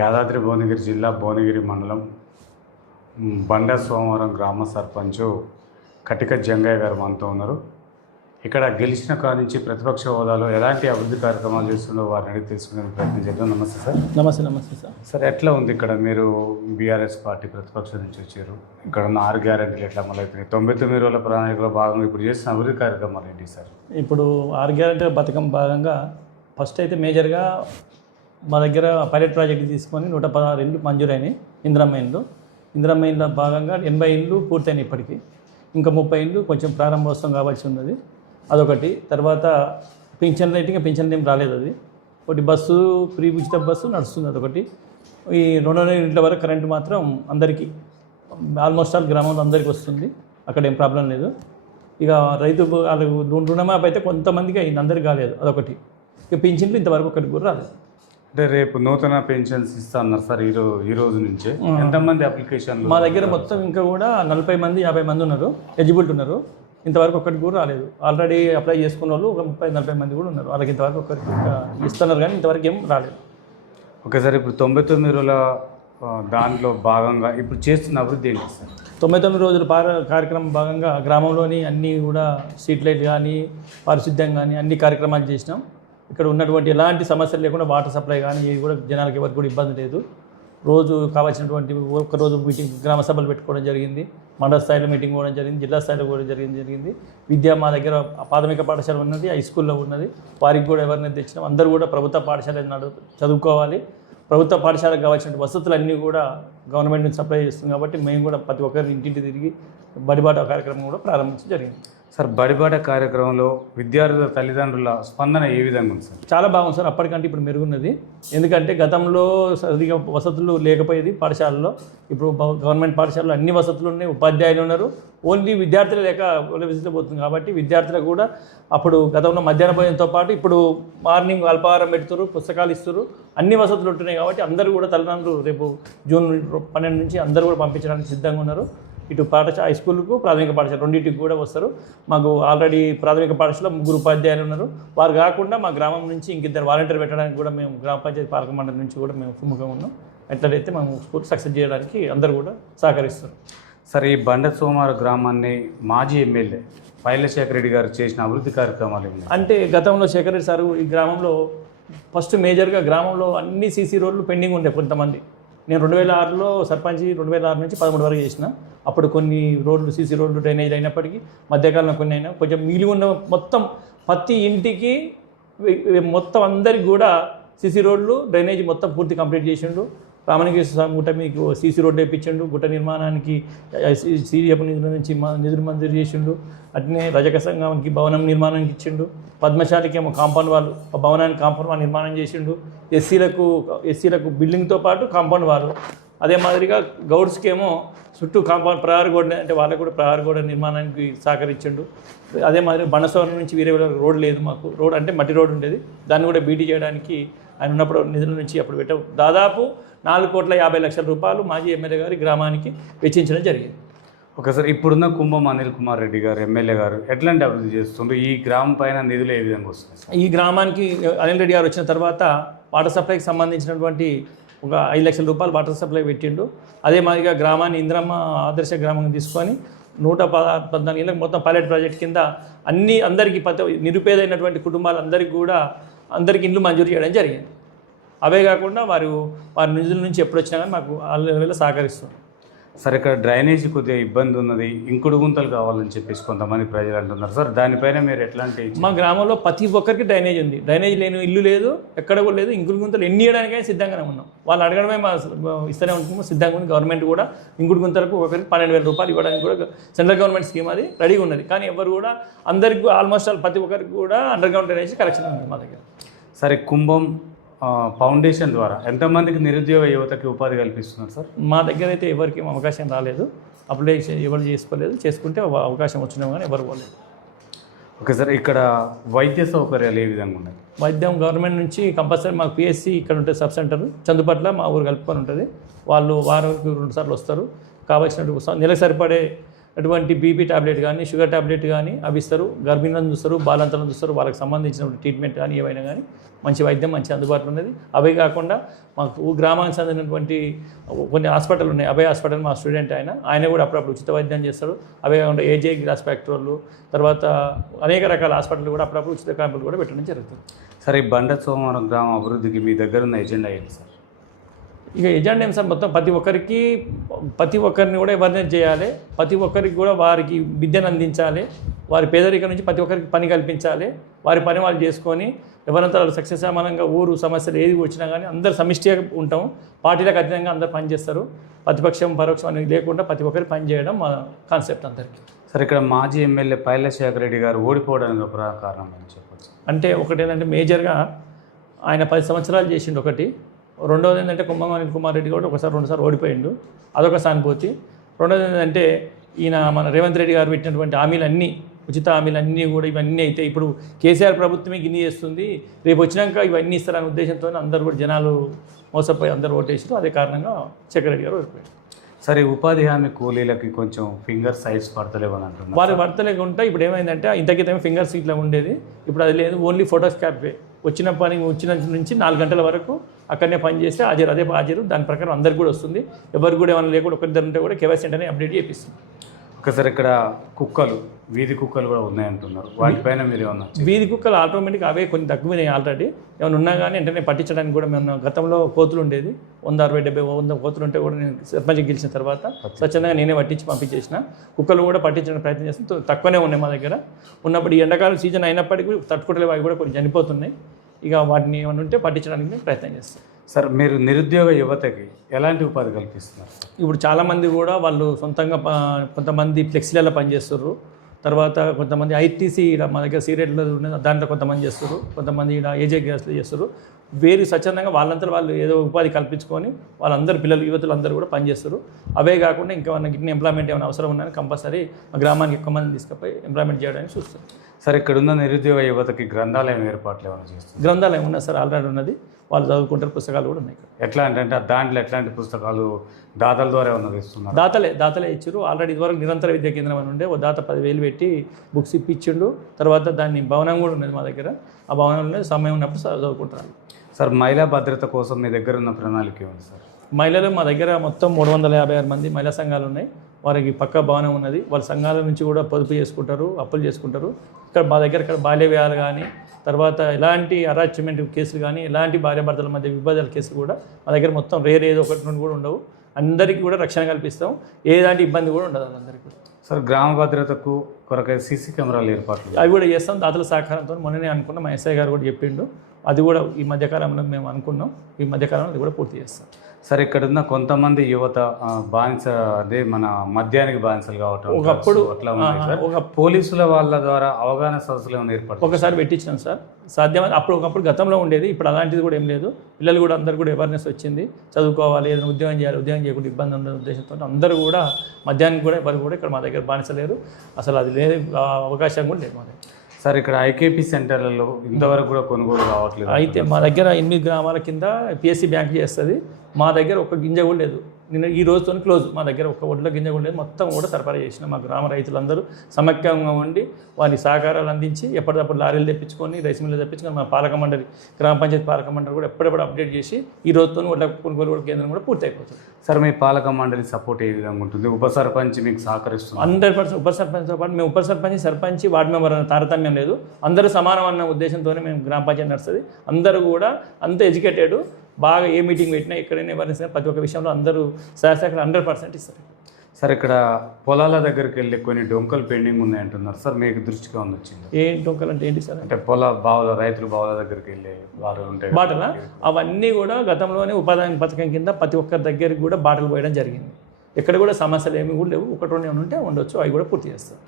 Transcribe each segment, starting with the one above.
యాదాద్రి భువనగిరి జిల్లా భువనగిరి మండలం బండ సోమవారం గ్రామ సర్పంచ్ కటిక జంగయ్య గారు మనతో ఉన్నారు. ఇక్కడ గెలిచిన కాడ నుంచి ప్రతిపక్ష హోదాలో ఎలాంటి అభివృద్ధి కార్యక్రమాలు చేస్తుందో వారిని అడిగి తెలుసుకునే ప్రయత్నం చేద్దాం. నమస్తే సార్. నమస్తే సార్. సార్, ఎట్లా ఉంది ఇక్కడ? మీరు బీఆర్ఎస్ పార్టీ ప్రతిపక్షం నుంచి వచ్చారు. ఇక్కడ ఉన్న 6 గ్యారెంటీలు ఎట్లా అమలు అవుతున్నాయి? 99 రోజుల ప్రణాళికలో భాగంగా ఇప్పుడు చేసిన అభివృద్ధి కార్యక్రమాలు ఏంటి సార్? ఇప్పుడు 6 గ్యారెంటీల పథకం భాగంగా ఫస్ట్ అయితే మేజర్గా మా దగ్గర పైలట్ ప్రాజెక్ట్ తీసుకొని 116 ఇళ్ళు మంజూరైనాయి. ఇందిరమ్మ ఇళ్ళ భాగంగా 80 ఇళ్ళు పూర్తయినాయి. ఇప్పటికీ ఇంకా 30 ఇళ్ళు కొంచెం ప్రారంభోత్సవం కావాల్సి ఉన్నది. అదొకటి. తర్వాత పింఛన్ రేటింగ్ పింఛన్ ఏం రాలేదు. అది ఒకటి. బస్సు ఫ్రీ ఉచిత బస్సు నడుస్తుంది. అదొకటి. ఈ 200 ఇంట్ల వరకు కరెంటు మాత్రం అందరికీ ఆల్మోస్ట్ ఆల్ గ్రామంలో అందరికీ వస్తుంది. అక్కడ ఏం ప్రాబ్లం లేదు. ఇక రైతు రుణమాఫీ అయితే కొంతమందికి అయింది, అందరికీ కాలేదు. అదొకటి. ఇక పింఛన్లు ఇంతవరకు ఒకటి కూడా రాలేదు. అంటే రేపు నూతన పెన్షన్స్ ఇస్తా అన్నారు సార్. ఈ రోజు నుంచే ఎంతమంది అప్లికేషన్లు? మా దగ్గర మొత్తం ఇంకా కూడా 40 మంది 50 మంది ఉన్నారు, ఎలిజిబుల్ ఉన్నారు. ఇంతవరకు ఒక్కటి కూడా రాలేదు. ఆల్రెడీ అప్లై చేసుకున్న వాళ్ళు ఒక 30-40 మంది కూడా ఉన్నారు. వాళ్ళకి ఇంతవరకు ఒకరికి ఇస్తున్నారు, కానీ ఇంతవరకు ఏం రాలేదు. ఓకే సార్, ఇప్పుడు 99 రోజుల దాంట్లో భాగంగా ఇప్పుడు చేస్తున్న అభివృద్ధి ఏంటి సార్? 99 రోజుల కార్యక్రమం భాగంగా గ్రామంలోని అన్నీ కూడా స్ట్రీట్ లైట్ కానీ పారిశుద్ధ్యం కానీ అన్ని కార్యక్రమాలు చేసినాం. ఇక్కడ ఉన్నటువంటి ఎలాంటి సమస్యలు లేకుండా వాటర్ సప్లై కానీ ఇది కూడా జనాలకి ఎవరికి కూడా ఇబ్బంది లేదు. రోజు కావాల్సినటువంటి ఒక్కరోజు మీటింగ్ గ్రామ సభలు పెట్టుకోవడం జరిగింది. మండల స్థాయిలో మీటింగ్ పోవడం జరిగింది, జిల్లా స్థాయిలో కూడా జరిగింది. విద్య మా దగ్గర ప్రాథమిక పాఠశాల ఉన్నది, హై స్కూల్లో ఉన్నది. వారికి కూడా ఎవరినైతే తెచ్చినాం అందరూ కూడా ప్రభుత్వ పాఠశాల చదువుకోవాలి. ప్రభుత్వ పాఠశాలకు కావాల్సిన వసతులన్నీ కూడా గవర్నమెంట్ నుంచి సప్లై చేస్తుంది. కాబట్టి మేము కూడా ప్రతి ఒక్కరిని ఇంటింటి తిరిగి బడిబాట కార్యక్రమం కూడా ప్రారంభించడం జరిగింది. సార్, బడిబాట కార్యక్రమంలో విద్యార్థుల తల్లిదండ్రుల స్పందన ఏ విధంగా ఉంది సార్? చాలా బాగుంది సార్. అప్పటికంటే ఇప్పుడు మెరుగున్నది. ఎందుకంటే గతంలో సరిగా వసతులు లేకపోయేది పాఠశాలలో. ఇప్పుడు గవర్నమెంట్ పాఠశాలలో అన్ని వసతులు ఉన్నాయి, ఉపాధ్యాయులు ఉన్నారు. ఓన్లీ విద్యార్థులు లేక విసిరిపోతుంది. కాబట్టి విద్యార్థులకు కూడా అప్పుడు గతంలో మధ్యాహ్న భోజనంతో పాటు ఇప్పుడు మార్నింగ్ అల్పాహారం పెడుతున్నారు, పుస్తకాలు ఇస్తారు, అన్ని వసతులు ఉంటున్నాయి. కాబట్టి అందరూ కూడా తల్లిదండ్రులు రేపు జూన్ 12 నుంచి అందరూ కూడా పంపించడానికి సిద్ధంగా ఉన్నారు. ఇటు హై స్కూల్కు ప్రాథమిక పాఠశాల రెండింటికి కూడా వస్తారు. మాకు ఆల్రెడీ ప్రాథమిక పాఠశాల 3 ఉపాధ్యాయులు ఉన్నారు. వారు కాకుండా మా గ్రామం నుంచి ఇంకిద్దరు వాలంటీర్ పెట్టడానికి కూడా మేము గ్రామ పంచాయతీ పాలక మండలి నుంచి కూడా మేము సుముఖంగా ఉన్నాం. ఎట్లయితే మేము స్కూల్ సక్సెస్ చేయడానికి అందరూ కూడా సహకరిస్తారు. సరే, ఈ బండ సోమవారం గ్రామాన్ని మాజీ ఎమ్మెల్యే పైల శేఖర్ రెడ్డి గారు చేసిన అభివృద్ధి కార్యక్రమాలు ఏమి? అంటే గతంలో శేఖర్ రెడ్డి సారు ఈ గ్రామంలో ఫస్ట్ మేజర్గా గ్రామంలో అన్ని సీసీ రోడ్లు పెండింగ్ ఉండే. కొంతమంది నేను 2006లో సర్పంచ్ 2006 నుంచి 13 వరకు చేసిన. అప్పుడు కొన్ని రోడ్లు సీసీ రోడ్లు డ్రైనేజ్ అయినప్పటికీ మధ్యకాలంలో కొన్ని అయినా కొంచెం మిగిలి ఉన్న మొత్తం ప్రతి ఇంటికి మొత్తం అందరికి కూడా సీసీ రోడ్లు డ్రైనేజ్ మొత్తం పూర్తి కంప్లీట్ చేసిండు. రామలింగేశ్వర స్వామి గుట్ట మీకు సీసీ రోడ్డు వేయించిండు. గుట్ట నిర్మాణానికి సీఎఫ్ నిధుల నుంచి నిధులు మంజూరు చేసిండు. అట్నే రజక సంఘానికి భవనం నిర్మాణానికి ఇచ్చిండు. పద్మశాలికి ఏమో కాంపౌండ్ వాళ్ళు భవనానికి కాంపౌండ్ వాళ్ళు నిర్మాణం చేసిండు. ఎస్సీలకు బిల్డింగ్తో పాటు కాంపౌండ్ వాళ్ళు. అదే మాదిరిగా గౌడ్స్కి ఏమో చుట్టూ కాంపౌండ్ ప్రహారీ గోడ అంటే వాళ్ళకు కూడా ప్రహారీ గోడ నిర్మాణానికి సహకరించిండు. అదే మాదిరిగా బండసోరం నుంచి వేరే రోడ్ లేదు మాకు. రోడ్ అంటే మట్టి రోడ్ ఉండేది, దాన్ని కూడా బీటీ చేయడానికి ఆయన ఉన్నప్పుడు నిధుల నుంచి అప్పుడు పెట్టాం. దాదాపు 4,50,00,000 రూపాయలు మాజీ ఎమ్మెల్యే గారి గ్రామానికి వెచ్చించడం జరిగింది. ఓకే సార్, ఇప్పుడున్న కుంభం అనిల్ కుమార్ రెడ్డి గారు ఎమ్మెల్యే గారు ఎట్లాంటి అభివృద్ధి చేస్తుండ్రు? ఈ గ్రామం పైన నిధులు ఏ విధంగా వస్తుంది? ఈ గ్రామానికి అనిల్ రెడ్డి గారు వచ్చిన తర్వాత వాటర్ సప్లైకి సంబంధించినటువంటి ఒక 5 లక్షల రూపాయలు వాటర్ సప్లై పెట్టిండు. అదే మాదిరిగా గ్రామాన్ని ఇందిరమ్మ ఆదర్శ గ్రామంగా తీసుకొని 114 ఇళ్ళకి మొత్తం పైలట్ ప్రాజెక్ట్ కింద అందరికీ నిరుపేదైనటువంటి కుటుంబాలందరికీ కూడా అందరికీ ఇండ్లు మంజూరు చేయడం జరిగింది. అవే కాకుండా వారి నిధుల నుంచి ఎప్పుడు వచ్చినా కానీ మాకు అల్ల సహకరిస్తుంది. సార్, ఇక్కడ డ్రైనేజీ కొద్దిగా ఇబ్బంది ఉన్నది, ఇంకుడు గుంతలు కావాలని చెప్పేసి కొంతమంది ప్రజలు అంటున్నారు సార్. దానిపైన మీరు ఎట్లాంటి? మా గ్రామంలో ప్రతి ఒక్కరికి డ్రైనేజ్ ఉంది. డ్రైనేజ్ లేని ఇల్లు లేదు, ఎక్కడ కూడా లేదు. ఇంకుడు గుంతలు ఎన్ని ఇవ్వడానికైనా సిద్ధంగానే ఉన్నాం. వాళ్ళు అడగడమే మా ఇస్తూనే ఉంటున్నాము, సిద్ధంగా ఉంది. గవర్నమెంట్ కూడా ఇంకుడు గుంతలకు ఒకరికి 12,000 రూపాయలు ఇవ్వడానికి కూడా సెంట్రల్ గవర్నమెంట్ స్కీమ్ అది రెడీగా ఉన్నది. కానీ ఎవరు కూడా అందరికీ ఆల్మోస్ట్ ప్రతి ఒక్కరికి కూడా అండర్ గ్రౌండ్ డ్రైనేజ్ కలెక్షన్ ఉంది మా దగ్గర. సరే, కుంభం ఫౌండేషన్ ద్వారా ఎంతమందికి నిరుద్యోగ యువతకి ఉపాధి కల్పిస్తున్నారు సార్? మా దగ్గర అయితే ఎవరికి అవకాశం రాలేదు, అప్లికేషన్ ఎవరు చేసుకోలేదు. చేసుకుంటే అవకాశం వచ్చినా కానీ ఎవరు పోలేదు. ఓకే సార్, ఇక్కడ వైద్య సౌకర్యాలు ఏ విధంగా ఉన్నాయి? వైద్యం గవర్నమెంట్ నుంచి కంపల్సరీ మాకు పిఎస్సి ఇక్కడ ఉంటుంది, సబ్ సెంటర్ చందుపట్ల మా ఊరు కలుపుకొని ఉంటుంది. వాళ్ళు వారానికి 2 సార్లు వస్తారు. కావాల్సిన నెలకు సరిపడే అటువంటి బీపీ టాబ్లెట్ కానీ షుగర్ టాబ్లెట్ కానీ అవి ఇస్తారు. గర్భిణులను చూస్తారు, బాలంతలను చూస్తారు. వాళ్ళకి సంబంధించిన ట్రీట్మెంట్ కానీ ఏవైనా కానీ మంచి వైద్యం మంచి అందుబాటులో ఉన్నది. అవే కాకుండా మాకు గ్రామానికి చెందినటువంటి కొన్ని హాస్పిటల్ ఉన్నాయి. అభయ హాస్పిటల్ మా స్టూడెంట్ ఆయన కూడా అప్పుడప్పుడు ఉచిత వైద్యం చేస్తాడు. అవే కాకుండా ఏజే గ్లాస్ ఫ్యాక్టరీలు తర్వాత అనేక రకాల హాస్పిటల్ కూడా అప్పుడప్పుడు ఉచిత క్యాంపులు కూడా పెట్టడం జరుగుతుంది. సరే, ఈ బండ సోమవారం గ్రామం అభివృద్ధికి మీ దగ్గర ఉన్న ఎజెండా ఏంటి సార్? ఇక ఎజెండా ఏం సార్, మొత్తం ప్రతి ఒక్కరిని కూడా అవేర్నెస్ చేయాలి. ప్రతి ఒక్కరికి కూడా వారికి విద్యను అందించాలి. వారి పేదరికం నుంచి ప్రతి ఒక్కరికి పని కల్పించాలి. వారి పని వాళ్ళు చేసుకొని ఎవరంతా సక్సెస్ సమానంగా ఊరు సమస్యలు ఏది వచ్చినా కానీ అందరు సమిష్టిగా ఉంటాం. పార్టీలకు అతీతంగా అందరు పనిచేస్తారు. ప్రతిపక్షం పరోక్షం అనేది లేకుండా ప్రతి ఒక్కరికి పని చేయడం మా కాన్సెప్ట్ అందరికీ. సరే, ఇక్కడ మాజీ ఎమ్మెల్యే పైల శేఖర్ రెడ్డి గారు ఓడిపోవడానికి ఒక కారణం అని చెప్పచ్చు. అంటే ఒకటి ఏంటంటే మేజర్గా ఆయన 10 సంవత్సరాలు చేసిండు ఒకటి. రెండవది ఏంటంటే కుంభంగాని కుమార్ రెడ్డి కూడా ఒకసారి 2 సార్లు ఓడిపోయిండు, అదొక సానుభూతి. రెండవది ఏంటంటే ఈయన మన రేవంత్ రెడ్డి గారు పెట్టినటువంటి హామీలన్నీ ఉచిత హామీలన్నీ కూడా ఇవన్నీ అయితే ఇప్పుడు కేసీఆర్ ప్రభుత్వమే గిన్ని చేస్తుంది, రేపు వచ్చినాక ఇవన్నీ ఇస్తారనే ఉద్దేశంతో అందరూ కూడా జనాలు మోసపోయి అందరూ ఓటేసారు. అదే కారణంగా శేఖర్ రెడ్డి గారు ఓడిపోయారు. సరే, ఉపాధి హామీ కూలీలకి కొంచెం ఫింగర్ సైజ్ పడతలేవని అంటున్నారు. వారి వర్తలేక ఉంటాయి. ఇప్పుడు ఏమైందంటే ఇంతకితమే ఫింగర్స్ ఇట్లా ఉండేది, ఇప్పుడు అది లేదు. ఓన్లీ ఫోటోస్కాపే. వచ్చిన నుంచి 4 గంటల వరకు అక్కడనే పని చేస్తే అదే హాజరు. దాని ప్రకారం అందరికి కూడా వస్తుంది. ఎవరికి కూడా ఏమైనా లేకుండా ఒకరిద్దరు ఉంటే కూడా కేవైసీ వెంటనే అప్డేట్ చేపిస్తుంది. ఒకసారి ఇక్కడ కుక్కలు, వీధి కుక్కలు కూడా ఉన్నాయంటున్నారు. వాటిపైన మీరు ఏమన్నా? వీధి కుక్కలు ఆటోమేటిక్గా అవే కొన్ని తక్కువనే ఆల్రెడీ. ఏమైనా ఉన్నా కానీ వెంటనే పట్టించడానికి కూడా మేము గతంలో కోతులు ఉండేది 160, 70, 100 కోతులు ఉంటే కూడా నేను సర్పంచ్ గెలిచిన తర్వాత స్వచ్ఛందంగా నేనే పట్టించి పంపించేసిన. కుక్కలు కూడా పట్టించడానికి ప్రయత్నం చేస్తాం. తక్కువనే ఉన్నాయి మా దగ్గర. ఉన్నప్పుడు ఈ ఎండాకాలం సీజన్ అయినప్పటికీ తట్టుకోవట్లేవు, అవి కూడా కొన్ని చనిపోతున్నాయి. ఇక వాటిని ఏమైనా ఉంటే పట్టించడానికి ప్రయత్నం చేస్తాం. సార్, మీరు నిరుద్యోగ యువతకి ఎలాంటి ఉపాధి కల్పిస్తున్నారు? ఇప్పుడు చాలామంది కూడా వాళ్ళు సొంతంగా కొంతమంది ఫ్లెక్సీలలో పనిచేస్తున్నారు. తర్వాత కొంతమంది ఐటీసీ మా దగ్గర సీరియట్లో దాంట్లో కొంతమంది చేస్తారు. కొంతమంది ఏజే గ్యాస్లో చేస్తారు. వేరు స్వచ్ఛందంగా వాళ్ళంతా వాళ్ళు ఏదో ఉపాధి కల్పించుకొని వాళ్ళందరూ యువతులు అందరూ కూడా పనిచేస్తారు. అవే కాకుండా ఇంకా మనకి ఇన్ని ఎంప్లాయ్మెంట్ ఏమైనా అవసరం ఉన్నాయని కంపల్సరీ మా గ్రామానికి ఎక్కువ మంది తీసుకుపోయి ఎంప్లాయ్మెంట్ చేయడానికి చూస్తారు. సార్, ఇక్కడ ఉన్న నిరుద్యోగ యువతకి గ్రంథాలయం ఏర్పాట్లు ఏమైనా చేస్తారు? గ్రంథాలయం ఉన్నది సార్, ఆల్రెడీ ఉన్నది. వాళ్ళు చదువుకుంటారు. పుస్తకాలు కూడా ఉన్నాయి. ఎట్లా అంటే దాంట్లో ఎట్లాంటి పుస్తకాలు దాతల ద్వారా ఏమన్నా ఇస్తున్నారు? దాతలే ఇచ్చారు. ఆల్రెడీ ఇదివరకు నిరంతర విద్యా కేంద్రం అని ఉండే, ఓ దాత 10,000 పెట్టి బుక్స్ ఇప్పించిండు. తర్వాత దాన్ని భవనం కూడా ఉన్నది మా దగ్గర. ఆ భవనంలో సమయం ఉన్నప్పుడు చదువుకుంటారు. సార్, మహిళా భద్రత కోసం మీ దగ్గర ఉన్న ప్రణాళిక ఏముంది సార్? మహిళలు మా దగ్గర మొత్తం 356 మంది మహిళా సంఘాలు ఉన్నాయి. వారికి పక్కా భవనం ఉన్నది. వాళ్ళ సంఘాల నుంచి కూడా పొదుపు చేసుకుంటారు, అప్పులు చేసుకుంటారు. మా దగ్గర బాల్య వివాహాలు కానీ తర్వాత ఎలాంటి అరాచ్మెంట్ కేసులు కానీ ఎలాంటి భార్యాభర్తల మధ్య విభేదాల కేసులు కూడా మా దగ్గర మొత్తం ఏదో ఒకటి నుండి కూడా ఉండవు. అందరికీ కూడా రక్షణ కల్పిస్తాం. ఏలాంటి ఇబ్బంది కూడా ఉండదు అందరికీ. సార్, గ్రామ భద్రతకు కొరకై సీసీ కెమెరాలు ఏర్పాట్లు అవి కూడా చేస్తాం. దాతల సహకారంతో మొన్ననే అనుకున్నాం. మా ఎస్ఐ గారు కూడా చెప్పిండు. అది కూడా ఈ మధ్యకాలంలో మేము అనుకున్నాం. ఈ మధ్యకాలంలో అది కూడా పూర్తి చేస్తాం. సార్, ఇక్కడున్న కొంతమంది యువత బానిస అదే మన మద్యానికి బానిసలు కావటం ఒకప్పుడు అట్లా పోలీసుల వాళ్ళ ద్వారా అవగాహన సదస్సులు ఏమైనా ఏర్పాటు ఒకసారి పెట్టించినాం సార్. సాధ్యమైన ఒకప్పుడు గతంలో ఉండేది. ఇప్పుడు అలాంటిది కూడా ఏం లేదు. పిల్లలు కూడా అందరూ కూడా అవేర్నెస్ వచ్చింది. చదువుకోవాలి, ఏదైనా ఉద్యోగం చేయాలి, ఉద్యోగం చేయకుండా ఇబ్బంది ఉండే ఉద్దేశంతో అందరూ కూడా మద్యానికి కూడా ఎవరు కూడా ఇక్కడ మా దగ్గర బానిసలేరు. అసలు అది లేదు, అవకాశం కూడా లేదు మా దగ్గర. సార్, ఇక్కడ ఐకేపీ సెంటర్లలో ఇంతవరకు కూడా కొనుగోలు కావట్లేదు. అయితే మా దగ్గర 8 గ్రామాల కింద పిఎస్సి బ్యాంక్ చేస్తుంది. మా దగ్గర ఒక గింజ కూడా లేదు. నేను ఈ రోజుతో క్లోజ్. మా దగ్గర ఒక ఒడ్ల గింజ కూడా లేదు. మొత్తం కూడా సరఫరా చేసిన మా గ్రామ రైతులందరూ సమైక్యంగా ఉండి వారి సహకారాలు అందించి ఎప్పటికప్పుడు లారీలు తెప్పించుకొని రైస్ మిల్లు తెప్పించుకొని మా పాలక మండలి గ్రామ పంచాయతీ పాలక మండలి కూడా ఎప్పటికప్పుడు అప్డేట్ చేసి ఈ రోజుతో ఒడ్ల కొనుగోలు కేంద్రం కూడా పూర్తి అయిపోతుంది. సార్, మీ పాలక మండలి సపోర్ట్ ఏ విధంగా ఉంటుంది? ఉప సర్పంచ్ మీకు సహకరిస్తుంది? 100% ఉప సర్పంచ్తో పాటు మేము ఉప సర్పంచ్ వార్డు మెంబర్ అన్న తారతమ్యం లేదు. అందరూ సమానం అన్న ఉద్దేశంతోనే మేము గ్రామ పంచాయతీ నడుస్తుంది. అందరూ కూడా అంత ఎడ్యుకేటెడ్. బాగా ఏ మీటింగ్ పెట్టినా ఎక్కడైనా ఎవరైనా ప్రతి ఒక్క విషయంలో అందరూ సహకారం 100% ఇస్తారు. సార్, ఇక్కడ పొలాల దగ్గరికి వెళ్ళి కొన్ని డొంకలు పెండింగ్ ఉన్నాయంటున్నారు సార్, మీకు దృష్టిగా వచ్చింది? ఏం డొంకలు అంటే ఏంటి సార్? అంటే రైతులు బావుల దగ్గరికి వెళ్ళి వారు ఉంటాయి బాటలా, అవన్నీ కూడా గతంలోనే ఉపాధి పథకం కింద ప్రతి ఒక్కరి దగ్గరికి కూడా బాటలు పోయడం జరిగింది. ఎక్కడ కూడా సమస్యలు ఏమి కూడా లేవు. 1-2 ఏమైనా ఉంటే ఉండొచ్చు, అవి కూడా పూర్తి చేస్తారు.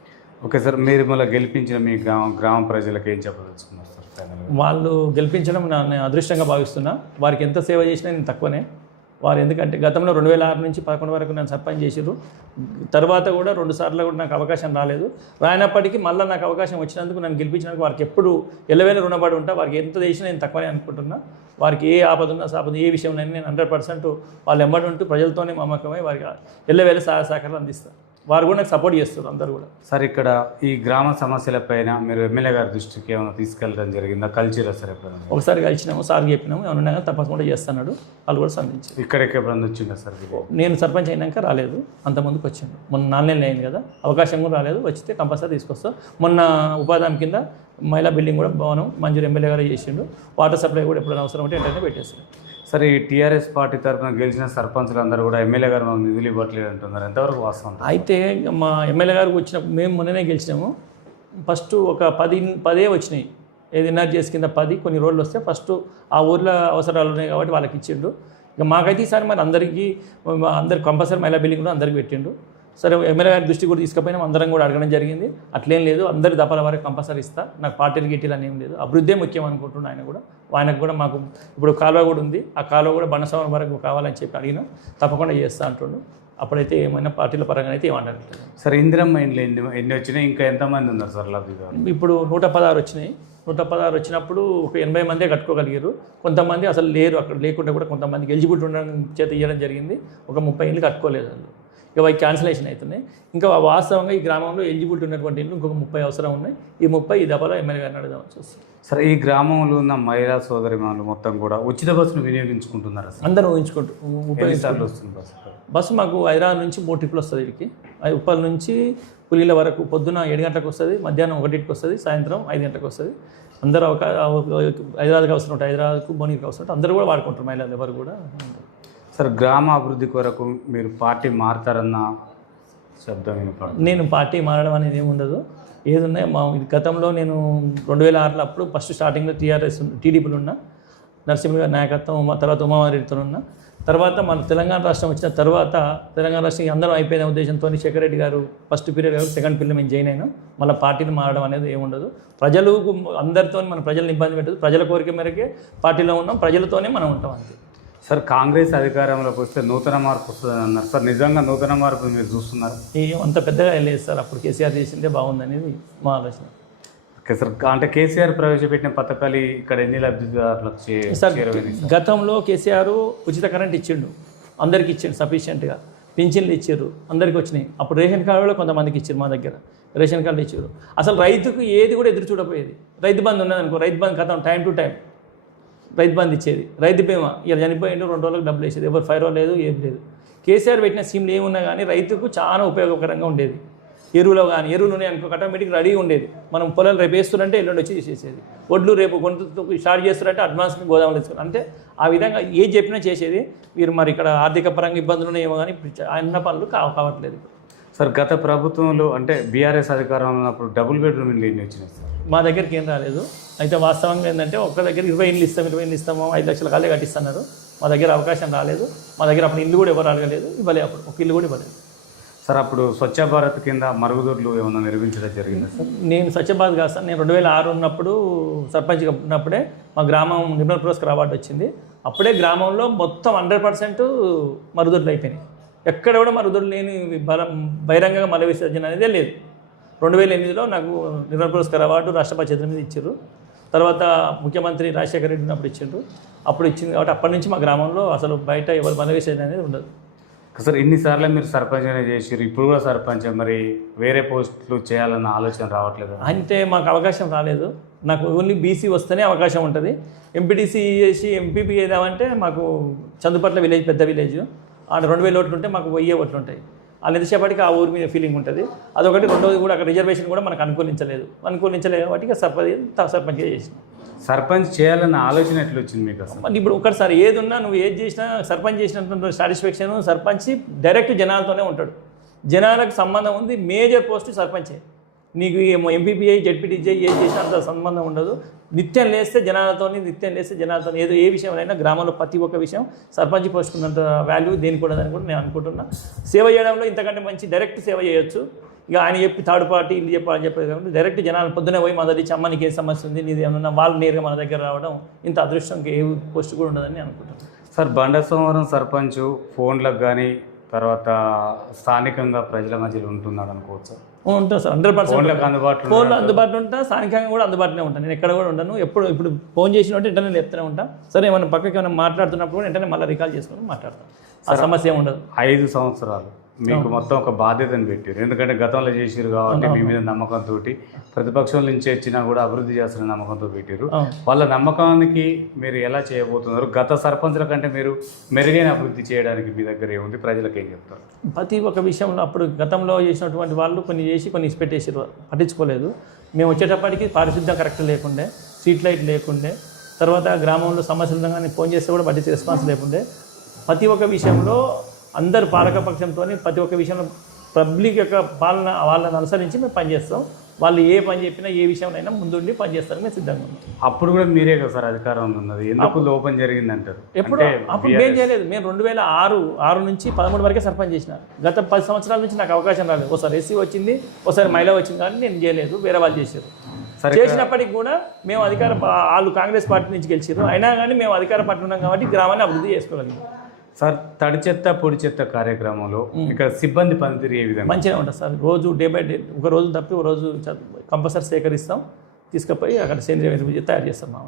ఓకే సార్, మీరు మళ్ళీ గెలిపించిన మీ గ్రామ ప్రజలకు ఏం చెప్పదలుచుకున్నారు సార్? వాళ్ళు గెలిపించడం నేను అదృష్టంగా భావిస్తున్నా. వారికి ఎంత సేవ చేసినా నేను తక్కువనే. వారు ఎందుకంటే గతంలో 2006 నుంచి 2011 వరకు నన్ను సర్పంచ్ చేసారు. తర్వాత కూడా 2 సార్లు కూడా నాకు అవకాశం రాలేదు. రానప్పటికీ మళ్ళీ నాకు అవకాశం వచ్చినందుకు నన్ను గెలిపించినందుకు వారికి ఎప్పుడు ఎల్లవేళ రుణపడి ఉంటా. వారికి ఎంత చేసినా నేను తక్కువనే అనుకుంటున్నా. వారికి ఏ ఆపద ఉన్నా ఏ విషయంలో నేను 100% వాళ్ళు ఎంబడి ఉంటూ ప్రజలతోనే మమకమై వారికి ఎల్లవేళ సహకారాలు అందిస్తాను. వారు కూడా నాకు సపోర్ట్ చేస్తారు అందరు కూడా. సార్ ఇక్కడ ఈ గ్రామ సమస్యలపైన మీరు ఎమ్మెల్యే గారి దృష్టికి ఏమైనా తీసుకెళ్ళడం జరిగిందా? కలిసిరా సార్ ఎప్పుడైనా? ఒకసారి కలిసినాము, సార్ చెప్పినాము ఏమన్నా తప్పకుండా చేస్తున్నాడు, వాళ్ళు కూడా స్పందించారు. ఇక్కడికి ఎప్పుడన్నా వచ్చిందా సార్? నేను సర్పంచ్ అయినాక రాలేదు, అంత ముందుకు వచ్చాను. మొన్న 4 నెలలు అయింది కదా, అవకాశం కూడా రాలేదు, వచ్చితే కంపల్సరీ తీసుకొస్తాం. మొన్న ఉపాధి కింద మహిళా బిల్డింగ్ కూడా భవనం మంజూరు ఎమ్మెల్యే గారు చేసిండు. వాటర్ సప్లై కూడా ఎప్పుడైనా అవసరం ఉంటే వెంటనే పెట్టేస్తాడు. సరే, ఈ టీఆర్ఎస్ పార్టీ తరఫున గెలిచిన సర్పంచులు అందరూ కూడా ఎమ్మెల్యే గారు మాకు నిధులు ఇవ్వట్లేదు అంటున్నారు, ఎంతవరకు వాస్తవం? అయితే మా ఎమ్మెల్యే గారికి వచ్చిన మేము మొన్ననే గెలిచినాము. ఫస్ట్ ఒక 10 వచ్చినాయి, ఏది ఎన్ఆర్జీఎస్ కింద 10 కొన్ని రోజులు వస్తే ఫస్ట్ ఆ ఊర్లో అవసరాలు ఉన్నాయి కాబట్టి వాళ్ళకి ఇచ్చిండు. ఇక మాకైతే ఈసారి మరి అందరికీ కంపల్సరీ మహిళా బిల్డింగ్ కూడా అందరికీ పెట్టిండు. సరే, ఎమ్మెల్యే గారి దృష్టి కూడా తీసుకుపోయినాం, అందరం కూడా అడగడం జరిగింది. అట్లేం లేదు, అందరి దఫల వరకు కంపల్సరీ ఇస్తా, నాకు పార్టీలు గిట్టీలు అని ఏం లేదు, అభివృద్ధే ముఖ్యం అనుకుంటున్నాను. ఆయనకు కూడా మాకు ఇప్పుడు కాలువ కూడా ఉంది, ఆ కాలువ కూడా బండసవరం వరకు కావాలని చెప్పి అడిగినా తప్పకుండా చేస్తా అంటుండు. అప్పుడైతే ఏమైనా పార్టీల పరంగా అయితే ఏమంటారు. సరే, ఇందిరమ్మ ఇండ్లు ఎన్ని వచ్చినాయి, ఇంకా ఎంతమంది ఉన్నారు సార్ లబ్ధిదారులు? ఇప్పుడు 116 వచ్చినాయి. 116 వచ్చినప్పుడు ఒక 80 మందే కట్టుకోగలిగారు. కొంతమంది అసలు లేరు, అక్కడ లేకుండా కూడా కొంతమందికి ఎలిజిబిలిటీ ఉండడం చేత ఇవ్వడం జరిగింది. ఒక 30 ఇళ్ళు కట్టుకోలేదు వాళ్ళు, ఇక అవి క్యాన్సిలేషన్ అవుతున్నాయి. ఇంకా వాస్తవంగా ఈ గ్రామంలో ఎలిజిబిలిటీ ఉన్నటువంటి ఇళ్ళు ఇంకొక 30 అవసరం ఉన్నాయి. ఈ 30 ఈ దఫాలో ఎమ్మెల్యే గారిని అడగవచ్చు. సరే, ఈ గ్రామంలో ఉన్న మహిళా సోదరిమణులు మొత్తం కూడా ఉచిత బస్సును వినియోగించుకుంటున్నారు సార్? అందరూ ఊహించుకుంటూ వస్తుంది బస్సు మాకు హైదరాబాద్ నుంచి 3 ట్రిప్లు వస్తుంది. వీరికి ఉప్పల్ నుంచి పులిల వరకు పొద్దున 7 గంటలకు వస్తుంది, మధ్యాహ్నం 1కి వస్తుంది, సాయంత్రం 5 గంటలకు వస్తుంది. అందరూ హైదరాబాద్కి అవసరం ఉంటుంది, హైదరాబాద్కు భువనగిరికి అవసరం ఉంటుంది, అందరూ కూడా వాడుకుంటారు మహిళలు ఎవరు కూడా. సార్, గ్రామ అభివృద్ధి కొరకు మీరు పార్టీ మారుతారన్న శబ్దం వినపడుతుంది. నేను పార్టీ మారడం అనేది ఏమి ఉండదు, ఏది ఉన్నాయి మా గతంలో నేను 2006లో అప్పుడు ఫస్ట్ స్టార్టింగ్లో టీడీపీలో ఉన్న నరసింహ గారి నాయకత్వం, తర్వాత ఉమారెడ్డితో ఉన్న తర్వాత మన తెలంగాణ రాష్ట్రం వచ్చిన తర్వాత తెలంగాణ రాష్ట్రం అందరం అయిపోయిన ఉద్దేశంతో శేఖర్ రెడ్డి గారు ఫస్ట్ పీరియడ్ గారు సెకండ్ పీరియడ్ మేము జాయిన్ అయినాం. మళ్ళీ పార్టీని మారడం అనేది ఏముండదు. ప్రజలు అందరితో మన ప్రజలను ఇబ్బంది పెట్టదు, ప్రజల కోరిక మేరకే పార్టీలో ఉన్నాం, ప్రజలతోనే మనం ఉంటాం అంతే. సార్, కాంగ్రెస్ అధికారంలోకి వస్తే నూతన మార్పు వస్తుందని అన్నారు సార్, నిజంగా నూతన మార్పు మీరు చూస్తున్నారు? అంత పెద్దగా లేదు సార్, అప్పుడు కేసీఆర్ చేసిందే బాగుందనేది మా ఆలోచన. ఓకే సార్, అంటే కేసీఆర్ ప్రవేశపెట్టిన పథకాలు ఇక్కడ ఎన్ని లబ్ధిదారులకు చేరువైనాయి? గతంలో కేసీఆర్ ఉచిత కరెంట్ ఇచ్చిండు, అందరికి ఇచ్చిండు సఫిషియెంట్గా, పింఛన్లు ఇచ్చారు, అందరికి వచ్చినాయి. అప్పుడు రేషన్ కార్డులో కొంతమందికి ఇచ్చారు, మా దగ్గర రేషన్ కార్డులు ఇచ్చారు. అసలు రైతుకు ఏది కూడా ఎదురు చూడపోయేది. రైతు బంధు ఉన్నదనుకో, రైతు బంధు కథం time to time Rythu Bandhu ఇచ్చేది. రైతు బీమా ఇలా చనిపోయిండు 2 రోజులకు డబ్బులు వేసేది, ఎవరు ఫైర్ లేదు, ఏం లేదు. కేసీఆర్ పెట్టిన స్కీమ్లు ఏమున్నా కానీ రైతుకు చాలా ఉపయోగకరంగా ఉండేది. ఎరువులో కానీ ఎరువులు ఉన్నాయి అనుకో, ఆటోమేటిక్ రెడీగా ఉండేది. మనం పొలాలు రేపు వేస్తుంటే ఎల్లుండి వచ్చి చేసేది. ఒడ్లు రేపు కొంత స్టార్ట్ చేస్తారంటే అడ్వాన్స్గా గోదాములు తెచ్చుకోవాలి. అంటే ఆ విధంగా ఏది చెప్పినా చేసేది. మీరు మరి ఇక్కడ ఆర్థిక పరంగా ఇబ్బందులు ఉన్నాయేమో కానీ అన్న పనులు కావట్లేదు. సార్, గత ప్రభుత్వంలో అంటే బీఆర్ఎస్ అధికారంలో ఉన్నప్పుడు డబుల్ బెడ్రూమ్ ఇల్లు ఎన్ని వచ్చినాయి సార్? మా దగ్గరికి ఏం రాలేదు. అయితే వాస్తవంగా ఏంటంటే ఒక్క దగ్గర 20 ఇళ్ళు ఇస్తాం, 20 ఇళ్ళు ఇస్తాము, 5 లక్షల కాలే కట్టిస్తున్నారు. మా దగ్గర అవకాశం రాలేదు. మా దగ్గర అప్పుడు ఇల్లు కూడా ఎవరు అడగలేదు, ఇవ్వలేదు. అప్పుడు ఒక ఇల్లు కూడా ఇవ్వలేదు సార్. అప్పుడు స్వచ్ఛ భారత్ కింద మరుగుదొడ్లు ఏమైనా నిర్మించడం జరిగింది సార్? నేను స్వచ్ఛ భారత్ కాదు సార్, నేను 2006 ఉన్నప్పుడు సర్పంచ్గా ఉన్నప్పుడే మా గ్రామం నిర్మల్ పురస్కార్ అవార్డు వచ్చింది. అప్పుడే గ్రామంలో మొత్తం 100% మరుగుదొడ్లు అయిపోయినాయి. ఎక్కడ కూడా మరుగుదొడ్లు లేని బహిరంగంగా మల విసర్జన అనేదే లేదు. 2008లో నాకు నిర్మల్ పురస్కార్ అవార్డు రాష్ట్రపతి చేతుల మీద ఇచ్చారు. తర్వాత ముఖ్యమంత్రి రాజశేఖర రెడ్డి ఉన్నప్పుడు ఇచ్చారు. అప్పుడు ఇచ్చింది కాబట్టి అప్పటి నుంచి మా గ్రామంలో అసలు బయట ఎవరు మల విసర్జన అనేది ఉండదు. సార్, ఇన్నిసార్లు మీరు సర్పంచ్ అనేది చేసారు, ఇప్పుడు కూడా సర్పంచ్, మరి వేరే పోస్టులు చేయాలన్న ఆలోచన రావట్లేదు? అంటే మాకు అవకాశం రాలేదు. నాకు ఓన్లీ బీసీ వస్తేనే అవకాశం ఉంటుంది. ఎంపీటీసీ చేసి ఎంపీపీ చేద్దామంటే మాకు చందుపట్ల విలేజ్ పెద్ద విలేజ్, ఆడ 2000 ఓట్లు ఉంటే మాకు 1000 ఓట్లు ఉంటాయి. వాళ్ళు ఎంతసేపటికి ఆ ఊరి మీద ఫీలింగ్ ఉంటుంది. అదొకటి. రెండోది కూడా అక్కడ రిజర్వేషన్ కూడా మనకు అనుకూలించలేదు కాబట్టి సర్పంచ్గా చేసినాం. సర్పంచ్ చేయాలన్న ఆలోచన ఎట్లా వచ్చింది మీకు అసలు? ఇప్పుడు ఒకసారి ఏది ఉన్నా నువ్వు ఏది చేసినా సర్పంచ్ చేసినంత సాటిస్ఫాక్షన్ సర్పంచ్ డైరెక్ట్ జనాలతోనే ఉంటాడు. జనాలకు సంబంధం ఉంది. మేజర్ పోస్ట్ సర్పంచే. నీకు ఎంపీపీఐ జెడ్పీటీజీ ఏది చేసినా అంత సంబంధం ఉండదు. నిత్యం లేస్తే జనాలతో ఏదో ఏ విషయంలో గ్రామంలో ప్రతి ఒక్క విషయం సర్పంచ్ పోస్టుకున్నంత వాల్యూ దేనికి ఉండదని కూడా నేను అనుకుంటున్నా. సేవ చేయడంలో ఇంతకంటే మంచి డైరెక్ట్ సేవ చేయొచ్చు. ఇక ఆయన చెప్పి థర్డ్ పార్టీ ఇల్లు చెప్పాలని చెప్పేది కాబట్టి డైరెక్ట్ జనాలు పొద్దునే పోయి మొదటి అమ్మ నీకు ఏ సమస్య ఉంది, నీది ఏమన్నా వాళ్ళు నేరుగా మన దగ్గర రావడం ఇంత అదృష్టం ఏ పోస్ట్ కూడా ఉండదని అనుకుంటున్నాను. సార్, బండసోమవరం సర్పంచ్ ఫోన్లకు కానీ తర్వాత స్థానికంగా ప్రజల మధ్యలో ఉంటున్నాడు అనుకోవచ్చు? ఉంటాను సార్, 100% ఫోన్లో అందుబాటులో ఉంటా, స్థానికంగా కూడా అందుబాటులో ఉంటాను. నేను ఎక్కడ కూడా ఉంటాను. ఇప్పుడు ఫోన్ చేసినట్టు వెంటనే లేపుతూనే ఉంటాను. సరే, ఏమైనా పక్కకి ఏమైనా మాట్లాడుతున్నప్పుడు కూడా వెంటనే మళ్ళీ రికాల్ చేసుకొని మాట్లాడతాను. ఆ సమస్య ఏమి ఉండదు. 5 సంవత్సరాలు మీకు మొత్తం ఒక బాధ్యతను పెట్టారు. ఎందుకంటే గతంలో చేసిరు కాబట్టి మీ మీద నమ్మకంతో, ప్రతిపక్షం నుంచి వచ్చినా కూడా అభివృద్ధి చేస్తున్న నమ్మకంతో పెట్టారు. వాళ్ళ నమ్మకానికి మీరు ఎలా చేయబోతున్నారు? గత సర్పంచ్ల కంటే మీరు మెరుగైన అభివృద్ధి చేయడానికి మీ దగ్గర ఏముంది? ప్రజలకు ఏం చెప్తారు? ప్రతి ఒక్క విషయంలో అప్పుడు గతంలో చేసినటువంటి వాళ్ళు కొన్ని చేసి కొన్ని ఇచ్చిపెట్టేసారు, పట్టించుకోలేదు. మేము వచ్చేటప్పటికి పారిశుద్ధ్యం కరెక్ట్ లేకుండే, స్ట్రీట్ లైట్ లేకుండే, తర్వాత గ్రామంలో సమస్యలు కానీ ఫోన్ చేస్తే కూడా పట్టించే రెస్పాన్స్ లేకుండే. ప్రతి ఒక్క విషయంలో అందరు పాలకపక్షంతో ప్రతి ఒక్క విషయంలో పబ్లిక్ యొక్క పాలన వాళ్ళని అనుసరించి మేము పనిచేస్తాం. వాళ్ళు ఏ పని చెప్పినా ఏ విషయంలో ముందుండి పనిచేస్తారు, మేము సిద్ధంగా ఉన్నాం. అప్పుడు కూడా మీరే కదా సార్ అధికారం ఉన్నది, ఎందుకు లోపం జరిగింది అంటారు? ఎప్పుడు అప్పుడు మేము చేయలేదు. మేము 2006 నుంచి 13 వరకే సర్పంచ్ చేసిన. గత 10 సంవత్సరాల నుంచి నాకు అవకాశం రాలేదు. ఒకసారి ఎస్సీ వచ్చింది, ఒకసారి మహిళ వచ్చింది, కానీ నేను చేయలేదు, వేరే వాళ్ళు చేశారు. చేసినప్పటికి కూడా మేము వాళ్ళు కాంగ్రెస్ పార్టీ నుంచి గెలిచారు, అయినా కానీ మేము అధికార పార్టీ ఉన్నాం కాబట్టి గ్రామాన్ని అభివృద్ధి చేసుకోగలిగాం. సార్, తడి చెత్త పొడి చెత్త కార్యక్రమంలో ఇక్కడ సిబ్బంది పనితీరు ఏ విధంగా? మంచిగా ఉంటుంది సార్. రోజు డే బై డే, ఒక రోజు తప్పి ఒక రోజు కంపల్సరీ సేకరిస్తాం, తీసుకుపోయి అక్కడ సేంద్రియ ఎరువు తయారు చేస్తాం. మా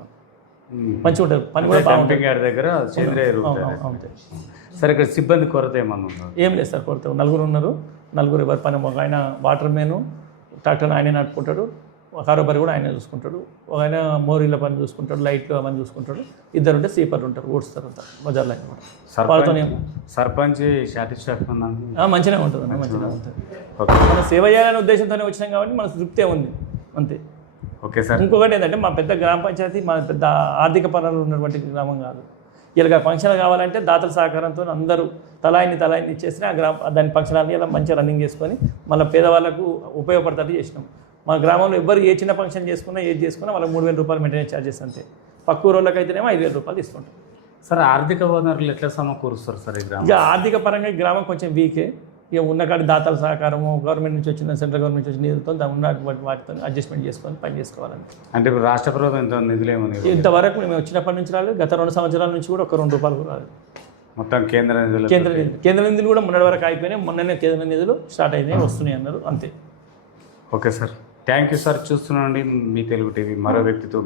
మంచిగా ఉంటుంది, పని కూడా బాగుంటుంది. దగ్గర సేంద్రియ ఎరువు అవుతాయి. సార్, ఇక్కడ సిబ్బంది కొరత ఏమన్నా ఉందా? ఏం లేదు సార్, కొరత. 4 ఉన్నారు. 4 ఎవరి పని, ఒక ఆయన వాటర్ మ్యాను, ట్రాక్టర్ ఆయనే నడుపుకుంటాడు, కారోబారి కూడా ఆయన చూసుకుంటాడు, ఒక ఆయన మోరీల పని చూసుకుంటాడు, లైట్లు అవన్నీ చూసుకుంటాడు, 2 ఉంటే స్వీపర్లు ఉంటారు, ఊడుస్తారు అంతా బజార్లో. వాళ్ళతోనే సర్పంచ్ సాటిస్ఫాక్షన్ ఉందండి? మంచిగా ఉంటుంది, మంచిగా ఉంటుంది. మనం సేవ చేయాలనే ఉద్దేశంతోనే వచ్చినాం కాబట్టి మనకు తృప్తే ఉంది, అంతే. Okay sir. ఇంకొకటి ఏంటంటే, మా పెద్ద గ్రామ పంచాయతీ మా పెద్ద ఆర్థిక పనులు ఉన్నటువంటి గ్రామం కాదు. ఇలా ఫంక్షన్ కావాలంటే దాతల సహకారంతో అందరూ తలాయిని ఇచ్చేసి దాని ఫంక్షనాన్ని ఇలా మంచిగా రన్నింగ్ చేసుకొని మళ్ళీ పేదవాళ్ళకు ఉపయోగపడతారు చేసినాం. మా గ్రామంలో ఎవరు ఏ చిన్న ఫంక్షన్ చేసుకున్నా ఏది చేసుకున్నా వాళ్ళకి 3000 రూపాయలు మెయింటెనెన్స్ ఛార్జెస్ అంతే. పక్క ఊళ్ళకైతేనేమో 5000 రూపాయలు తీసుకుంటాం. సార్, ఆర్థిక వనరులు ఎట్లా సమకూరుస్తారు సార్ ఈ గ్రామం? ఇక ఆర్థిక పరంగా గ్రామం కొంచెం వీకే. ఇక ఉన్నకాడి దాతల సహకారము, గవర్నమెంట్ నుంచి వచ్చిన, సెంట్రల్ గవర్నమెంట్ నుంచి వచ్చిన నిధులతో ఉన్నటువంటి వాటితో అడ్జస్ట్మెంట్ చేసుకొని పని చేసుకోవాలని. అంటే ఇప్పుడు రాష్ట్ర ప్రభుత్వం నిధులు ఏమని? ఇంతవరకు మేము వచ్చినప్పటి నుంచి రాలేదు. గత 2 సంవత్సరాల నుంచి కూడా 1 2 రూపాయలు కూడా రాలేదు. మొత్తం కేంద్ర నిధులు కూడా మొన్నటి వరకు అయిపోయినాయి. మొన్ననే కేంద్ర నిధులు స్టార్ట్ అయినాయి, వస్తున్నాయి అన్నారు, అంతే. Okay sir, thank you sir. చూస్తున్నాండి మీ తెలుగు టీవీ. మరో వ్యక్తితో